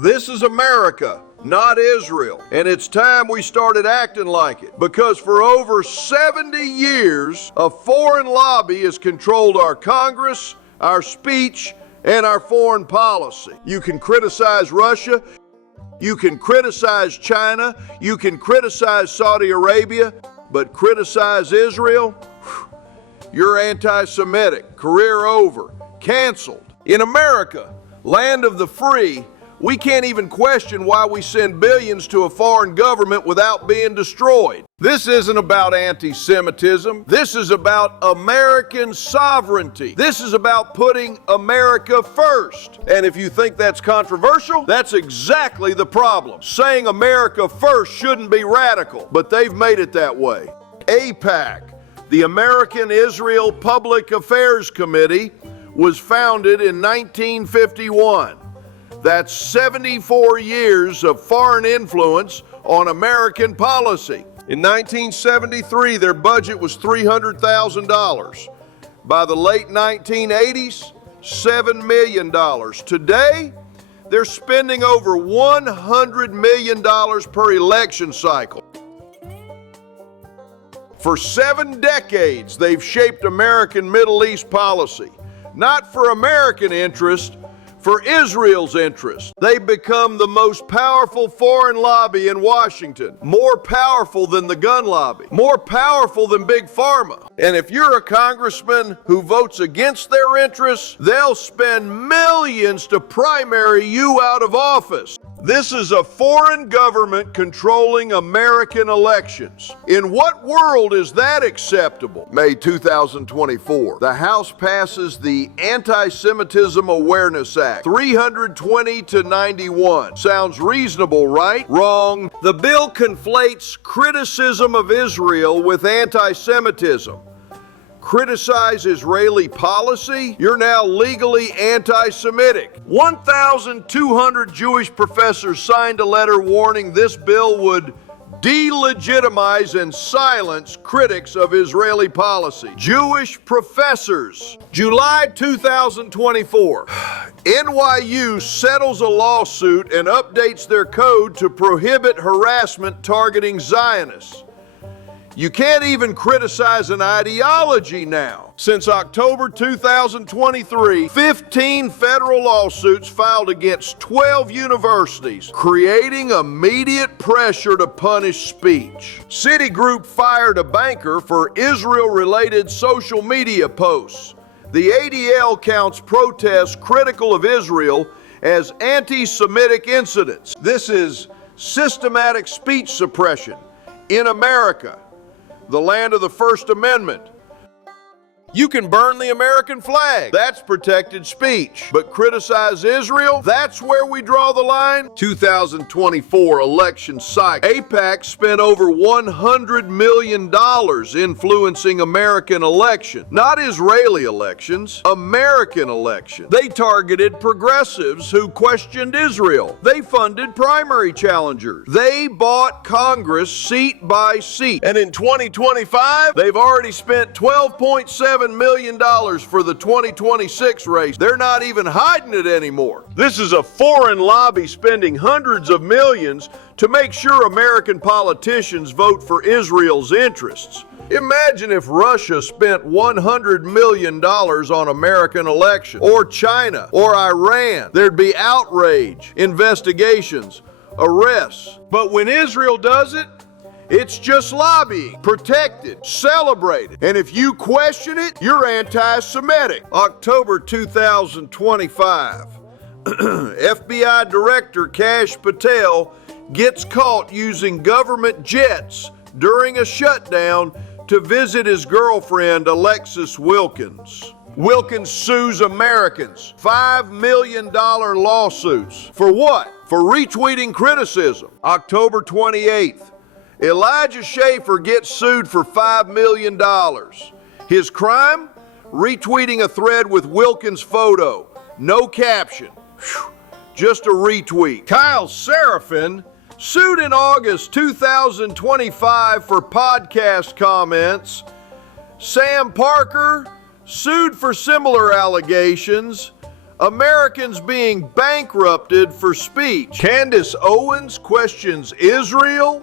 This is America, not Israel. And it's time we started acting like it. Because for over 70 years, a foreign lobby has controlled our Congress, our speech, and our foreign policy. You can criticize Russia, you can criticize China, you can criticize Saudi Arabia, but criticize Israel? You're anti-Semitic, career over, canceled. In America, land of the free, we can't even question why we send billions to a foreign government without being destroyed. This isn't about anti-Semitism. This is about American sovereignty. This is about putting America first. And if you think that's controversial, that's exactly the problem. Saying America first shouldn't be radical, but they've made it that way. AIPAC, the American Israel Public Affairs Committee, was founded in 1951. That's 74 years of foreign influence on American policy. In 1973, their budget was $300,000. By the late 1980s, $7 million. Today, they're spending over $100 million per election cycle. For 7 decades, they've shaped American Middle East policy, not for American interest, for Israel's interest. They've become the most powerful foreign lobby in Washington, more powerful than the gun lobby, more powerful than Big Pharma. And if you're a congressman who votes against their interests, they'll spend millions to primary you out of office. This is a foreign government controlling American elections. In what world is that acceptable? May 2024, the House passes the Anti-Semitism Awareness Act, 320 to 91. Sounds reasonable, right? Wrong. The bill conflates criticism of Israel with anti-Semitism. Criticize Israeli policy, you're now legally anti-Semitic. 1,200 Jewish professors signed a letter warning this bill would delegitimize and silence critics of Israeli policy. Jewish professors. July 2024. NYU settles a lawsuit and updates their code to prohibit harassment targeting Zionists. You can't even criticize an ideology now. Since October 2023, 15 federal lawsuits filed against 12 universities, creating immediate pressure to punish speech. Citigroup fired a banker for Israel-related social media posts. The ADL counts protests critical of Israel as anti-Semitic incidents. This is systematic speech suppression in America, the land of the First Amendment. You can burn the American flag. That's protected speech. But criticize Israel? That's where we draw the line? 2024 election cycle. AIPAC spent over $100 million influencing American elections. Not Israeli elections, American elections. They targeted progressives who questioned Israel. They funded primary challengers. They bought Congress seat by seat. And in 2025, they've already spent $12.7 million for the 2026 race. They're not even hiding it anymore. This is a foreign lobby spending hundreds of millions to make sure American politicians vote for Israel's interests. Imagine if Russia spent $100 million on American elections, or China, or Iran. There'd be outrage, investigations, arrests. But when Israel does it, it's just lobbying, protected, celebrated. And if you question it, you're anti-Semitic. October 2025, FBI Director Kash Patel gets caught using government jets during a shutdown to visit his girlfriend, Alexis Wilkins. Wilkins sues Americans. $5 million lawsuits. For what? For retweeting criticism. October 28th. Elijah Schaffer gets sued for $5 million. His crime? Retweeting a thread with Wilkins' photo. No caption. Whew. Just a retweet. Kyle Seraphin sued in August 2025 for podcast comments. Sam Parker sued for similar allegations. Americans being bankrupted for speech. Candace Owens questions Israel.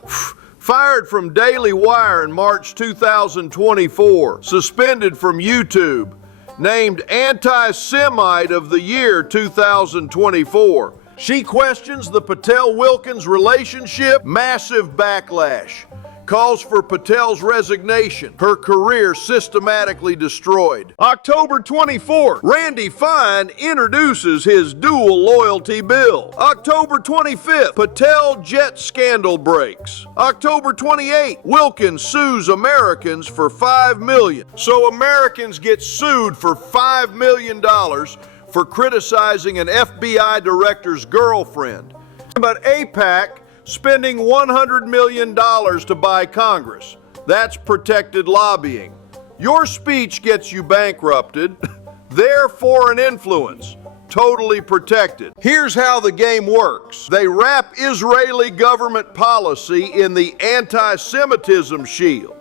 Fired from Daily Wire in March 2024. Suspended from YouTube. Named Anti-Semite of the Year 2024. She questions the Patel-Wilkins relationship. Massive backlash. Calls for Patel's resignation. Her career systematically destroyed. October 24th, Randy Fine introduces his dual loyalty bill. October 25th, Patel jet scandal breaks. October 28th, Wilkins sues Americans for $5 million. So Americans get sued for $5 million for criticizing an FBI director's girlfriend. But AIPAC spending $100 million to buy Congress. That's protected lobbying. Your speech gets you bankrupted. Their foreign influence, totally protected. Here's how the game works. They wrap Israeli government policy in the anti-Semitism shield.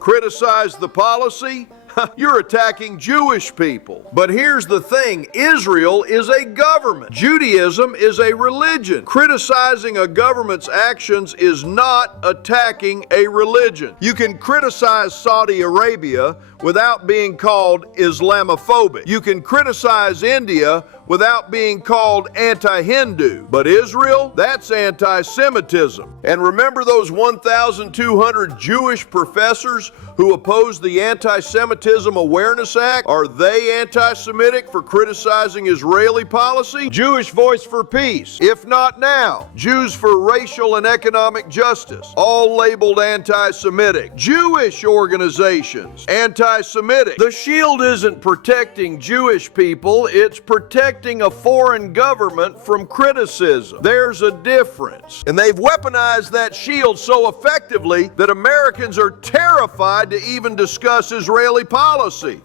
Criticize the policy? You're attacking Jewish people. But here's the thing, Israel is a government. Judaism is a religion. Criticizing a government's actions is not attacking a religion. You can criticize Saudi Arabia without being called Islamophobic. You can criticize India without being called anti-Hindu. But Israel, that's anti-Semitism. And remember those 1,200 Jewish professors who opposed the Anti-Semitism Awareness Act? Are they anti-Semitic for criticizing Israeli policy? Jewish Voice for Peace. If not now, Jews for Racial and Economic Justice, all labeled anti-Semitic. Jewish organizations, anti-Semitic. The shield isn't protecting Jewish people, it's protecting a foreign government from criticism. There's a difference. And they've weaponized that shield so effectively that Americans are terrified to even discuss Israeli policy.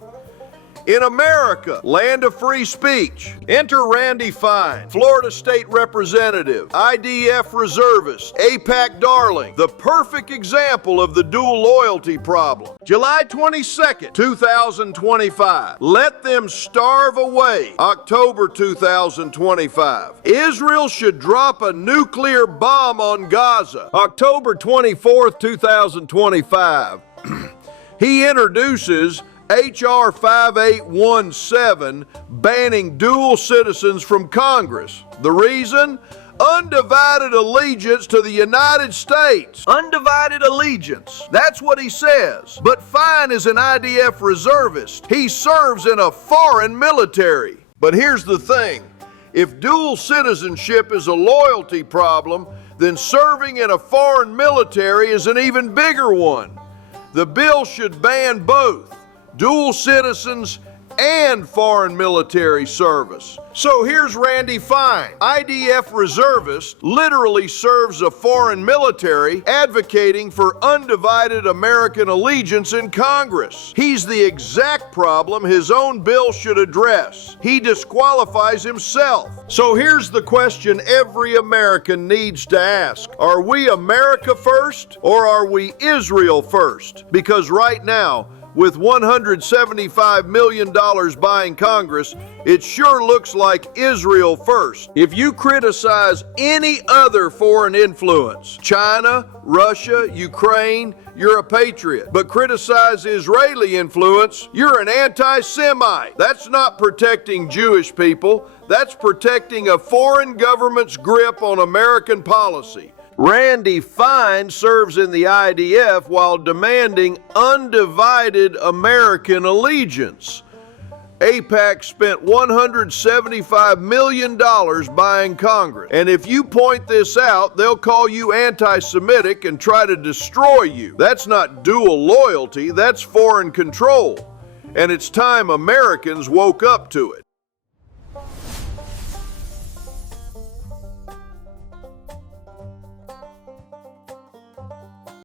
In America, land of free speech. Enter Randy Fine, Florida State Representative, IDF reservist, AIPAC darling, the perfect example of the dual loyalty problem. July 22nd, 2025. Let them starve away. October 2025. Israel should drop a nuclear bomb on Gaza. October 24th, 2025. He introduces H.R. 5817 banning dual citizens from Congress. The reason? Undivided allegiance to the United States. Undivided allegiance. That's what he says. But Fine is an IDF reservist. He serves in a foreign military. But here's the thing. If dual citizenship is a loyalty problem, then serving in a foreign military is an even bigger one. The bill should ban both dual citizens and foreign military service. So here's Randy Fine, IDF reservist, literally serves a foreign military, advocating for undivided American allegiance in Congress. He's the exact problem his own bill should address. He disqualifies himself. So here's the question every American needs to ask. Are we America first or are we Israel first? Because right now, with $175 million buying Congress, it sure looks like Israel first. If you criticize any other foreign influence, China, Russia, Ukraine, you're a patriot. But criticize Israeli influence, you're an anti-Semite. That's not protecting Jewish people. That's protecting a foreign government's grip on American policy. Randy Fine serves in the IDF while demanding undivided American allegiance. AIPAC spent $175 million buying Congress. And if you point this out, they'll call you anti-Semitic and try to destroy you. That's not dual loyalty, that's foreign control. And it's time Americans woke up to it.